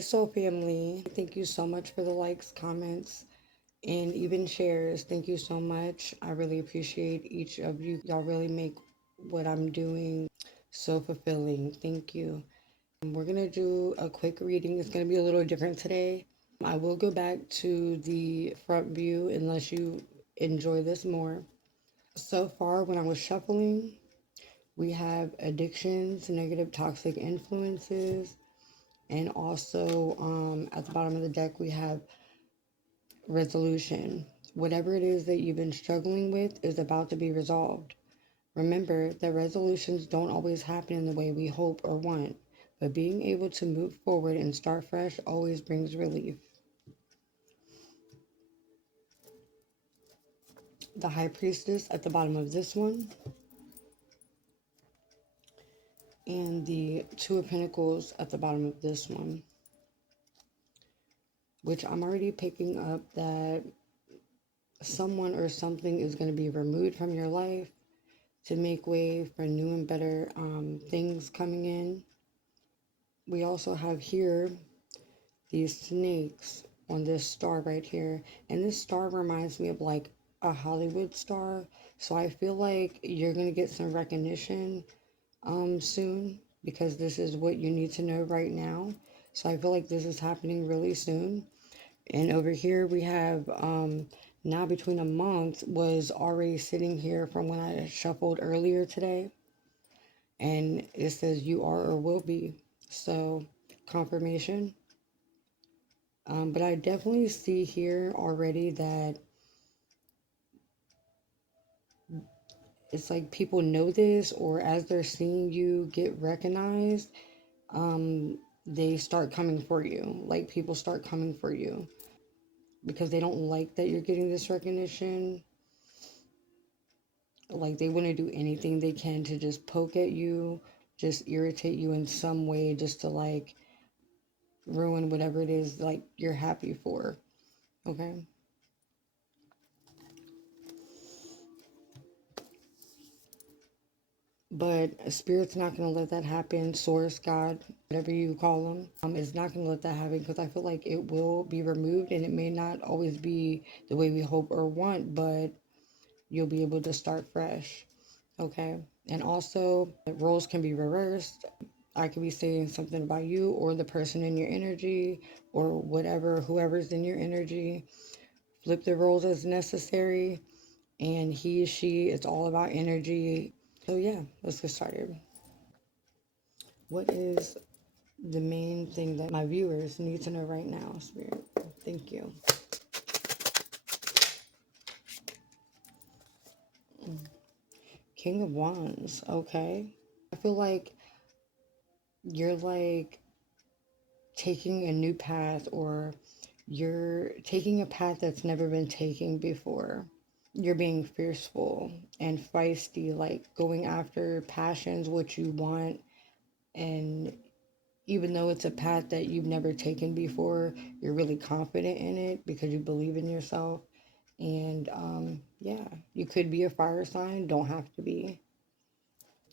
Hey Soul Family, thank you so much for the likes, comments, and even shares. Thank you so much. I really appreciate each of you. Y'all really make what I'm doing so fulfilling. Thank you. We're going to do a quick reading. It's going to be a little different today. I will go back to the front view unless you enjoy this more. So far, when I was shuffling, we have addictions, negative toxic influences, and also at the bottom of the deck, we have resolution. Whatever it is that you've been struggling with is about to be resolved. Remember that resolutions don't always happen in the way we hope or want, but being able to move forward and start fresh always brings relief. The High Priestess at the bottom of this one, and the Two of Pentacles at the bottom of this one, which I'm already picking up that someone or something is going to be removed from your life to make way for new and better things coming in. We also have here these snakes on this star right here. And this star reminds me of like a Hollywood star. So I feel like you're going to get some recognition soon, because this is what you need to know right now. So I feel like this is happening really soon. And over here we have now between a month was already sitting here from when I shuffled earlier today. And it says you are or will be. So confirmation. But I definitely see here already that it's like people know this, or as they're seeing you get recognized, they start coming for you. Like people start coming for you because they don't like that you're getting this recognition. Like they want to do anything they can to just poke at you, just irritate you in some way, just to like ruin whatever it is like you're happy for. Okay. But Spirit's not going to let that happen. Source, God, whatever you call them, is not going to let that happen, because I feel like it will be removed, and it may not always be the way we hope or want, but you'll be able to start fresh. Okay. And also, roles can be reversed. I could be saying something about you or the person in your energy, or whatever, whoever's in your energy. Flip the roles as necessary. And he, she, it's all about energy. So yeah, let's get started. What is the main thing that my viewers need to know right now, Spirit? Thank you. King of Wands, okay. I feel like you're like taking a new path, or you're taking a path that's never been taken before. You're being fearful and feisty, like going after passions, what you want. And even though it's a path that you've never taken before, you're really confident in it because you believe in yourself. And yeah, you could be a fire sign, don't have to be.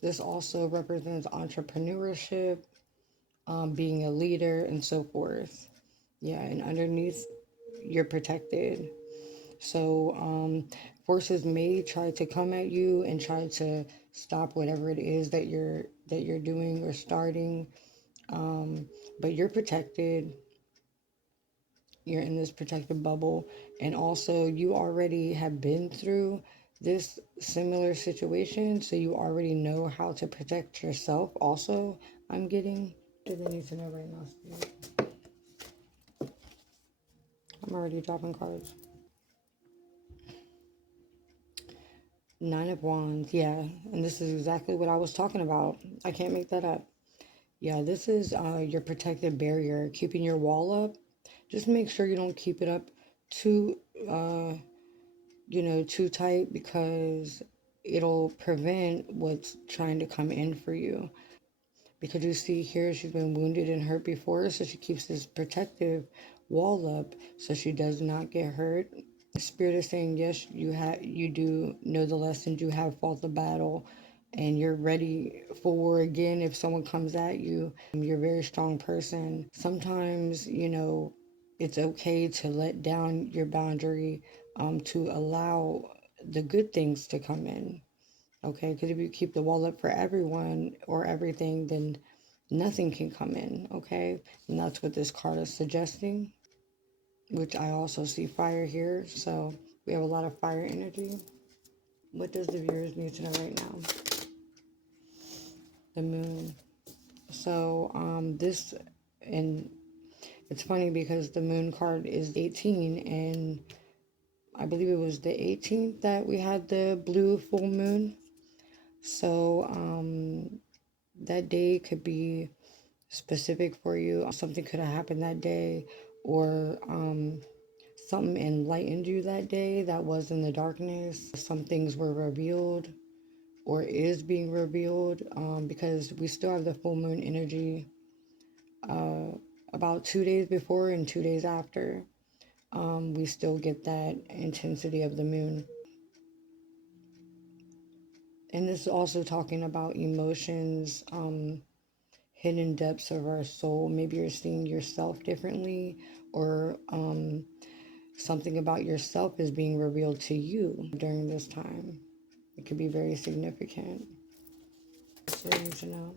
This also represents entrepreneurship, being a leader, and so forth. Yeah, and underneath, you're protected. So forces may try to come at you and try to stop whatever it is that you're doing or starting. But you're protected. You're in this protected bubble. And also, you already have been through this similar situation, so you already know how to protect yourself. Also, I'm getting, do they need to know right now, Spirit? I'm already dropping cards. Nine of Wands, yeah. And this is exactly what I was talking about. I can't make that up. Yeah, this is your protective barrier, keeping your wall up. Just make sure you don't keep it up too, too tight, because it'll prevent what's trying to come in for you. Because you see here, she's been wounded and hurt before, so she keeps this protective wall up so she does not get hurt. The Spirit is saying, yes, you do know the lessons, you have fought the battle, and you're ready for war again if someone comes at you. You're a very strong person. Sometimes, it's okay to let down your boundary, to allow the good things to come in. Okay, because if you keep the wall up for everyone or everything, then nothing can come in. Okay, and that's what this card is suggesting, which I also see fire here. So we have a lot of fire energy. What does the viewers need to know right now? The moon. So this, and it's funny because the moon card is 18, and I believe it was the 18th that we had the blue full moon. So that day could be specific for you. Something could have happened that day, or something enlightened you that day that was in the darkness. Some things were revealed or is being revealed, because we still have the full moon energy about 2 days before and 2 days after. We still get that intensity of the moon. And this is also talking about emotions, hidden depths of our soul. Maybe you're seeing yourself differently, or something about yourself is being revealed to you during this time. It could be very significant. So you need to know.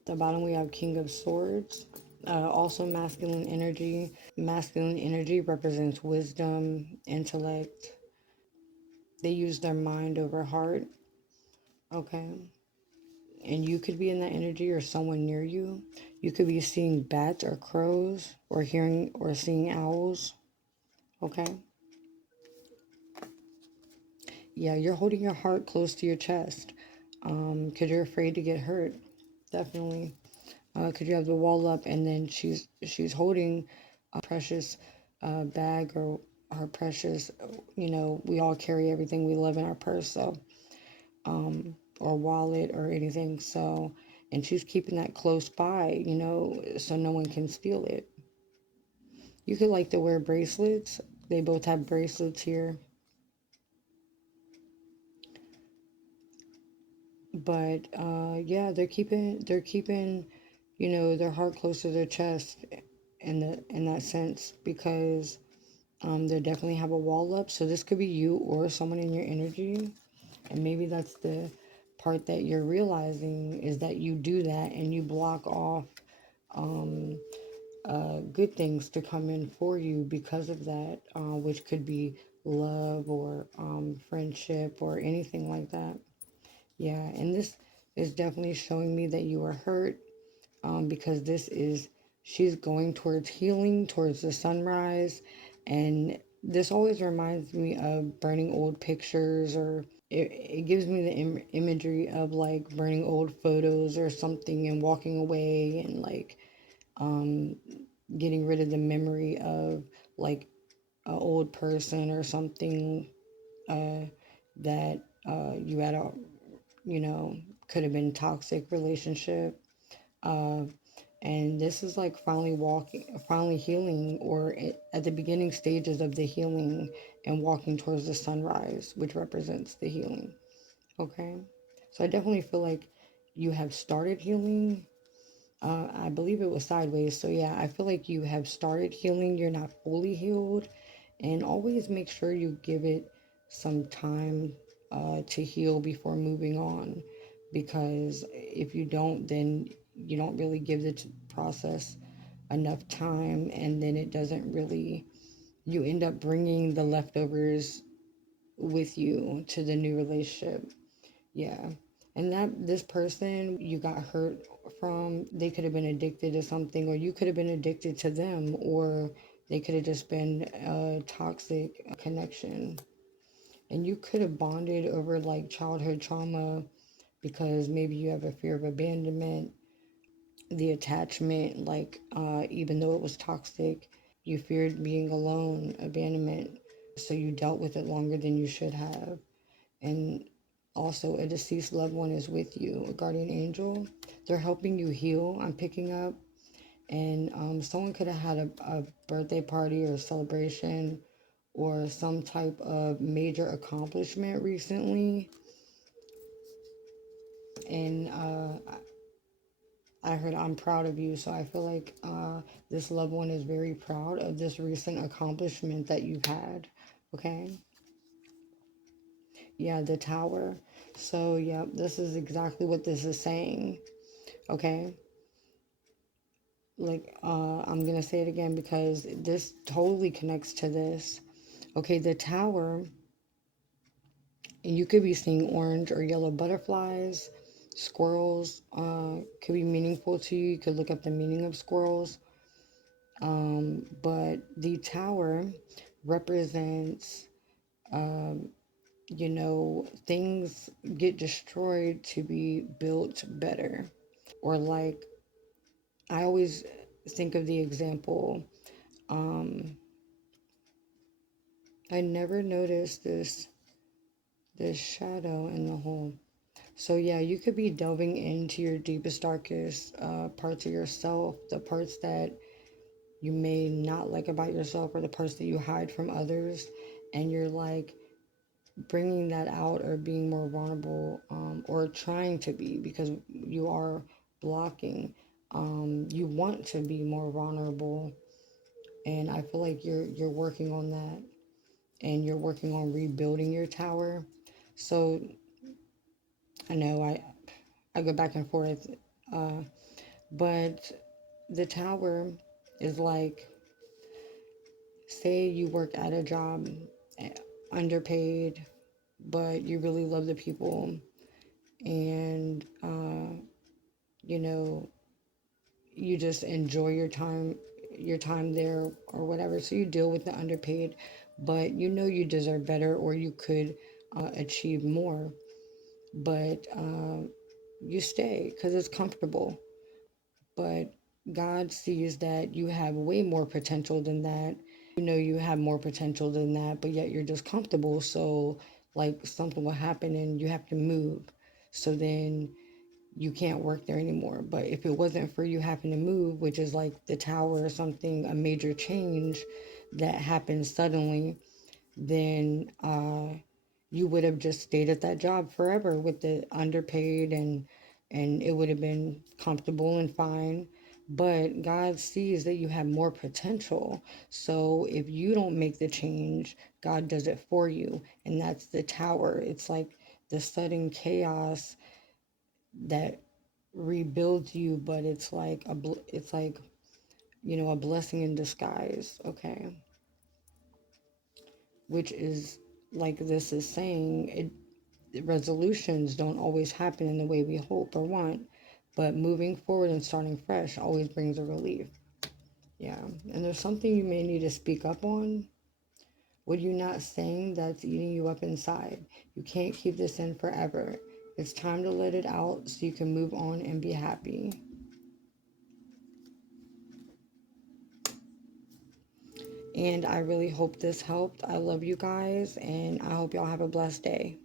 At the bottom we have King of Swords. Also masculine energy. Masculine energy represents wisdom, intellect. They use their mind over heart. Okay. And you could be in that energy, or someone near you. You could be seeing bats or crows, or hearing or seeing owls. Okay. Yeah, you're holding your heart close to your chest, because you're afraid to get hurt. Definitely. Because you have the wall up, and then she's holding a precious bag, or her precious, we all carry everything we love in our purse, so or wallet or anything. So, and she's keeping that close by, so no one can steal it. You could like to wear bracelets. They both have bracelets here. But yeah, they're keeping their heart close to their chest in that sense, because they definitely have a wall up. So this could be you or someone in your energy, and maybe that's the part that you're realizing, is that you do that and you block off good things to come in for you because of that, which could be love, or friendship, or anything like that. Yeah, and this is definitely showing me that you are hurt, because she's going towards healing, towards the sunrise. And this always reminds me of burning old pictures, or it gives me the imagery of like burning old photos or something, and walking away, and like um, getting rid of the memory of like an old person or something, uh, that you had a, you know, could have been toxic relationship. Uh, and this is like finally healing, or at the beginning stages of the healing, and walking towards the sunrise, which represents the healing. Okay. So I definitely feel like you have started healing. I believe it was sideways. So yeah, I feel like you have started healing. You're not fully healed. And always make sure you give it some time to heal before moving on. Because if you don't, then you don't really give the process enough time. And then it doesn't really, you end up bringing the leftovers with you to the new relationship. Yeah. And that this person you got hurt from, they could have been addicted to something, or you could have been addicted to them, or they could have just been a toxic connection. And you could have bonded over like childhood trauma, because maybe you have a fear of abandonment, the attachment, like even though it was toxic, you feared being alone, abandonment. So you dealt with it longer than you should have. And also a deceased loved one is with you, a guardian angel. They're helping you heal, I'm picking up. And someone could have had a birthday party or a celebration, or some type of major accomplishment recently, And I heard I'm proud of you. So I feel like this loved one is very proud of this recent accomplishment that you've had. Okay. Yeah, the tower. So, yeah, this is exactly what this is saying. Okay. Like, I'm going to say it again because this totally connects to this. Okay, the tower, and you could be seeing orange or yellow butterflies, squirrels, could be meaningful to you. You could look up the meaning of squirrels. But the tower represents, things get destroyed to be built better. Or like, I always think of the example, um, I never noticed this shadow in the hole. So yeah, you could be delving into your deepest, darkest parts of yourself, the parts that you may not like about yourself, or the parts that you hide from others, and you're like bringing that out or being more vulnerable, or trying to be, because you are blocking. You want to be more vulnerable, and I feel like you're working on that, and you're working on rebuilding your tower. So I know I go back and forth, uh, but the tower is like, say you work at a job, eh, underpaid, but you really love the people, and you know you just enjoy your time there or whatever. So you deal with the underpaid, but you deserve better, or you could achieve more, but you stay because it's comfortable. But God sees that you have way more potential than that. You have more potential than that, but yet you're just comfortable. So, like, something will happen and you have to move. So then you can't work there anymore. But if it wasn't for you having to move, which is like the tower or something, a major change that happens suddenly, then you would have just stayed at that job forever with the underpaid, and it would have been comfortable and fine. But God sees that you have more potential. So if you don't make the change, God does it for you. And that's the tower. It's like the sudden chaos that rebuilds you, but it's like, a blessing in disguise, okay? Which is, like this is saying, resolutions don't always happen in the way we hope or want, but moving forward and starting fresh always brings a relief. Yeah. And there's something you may need to speak up on. What you're not saying that's eating you up inside. You can't keep this in forever. It's time to let it out so you can move on and be happy. And I really hope this helped. I love you guys, and I hope y'all have a blessed day.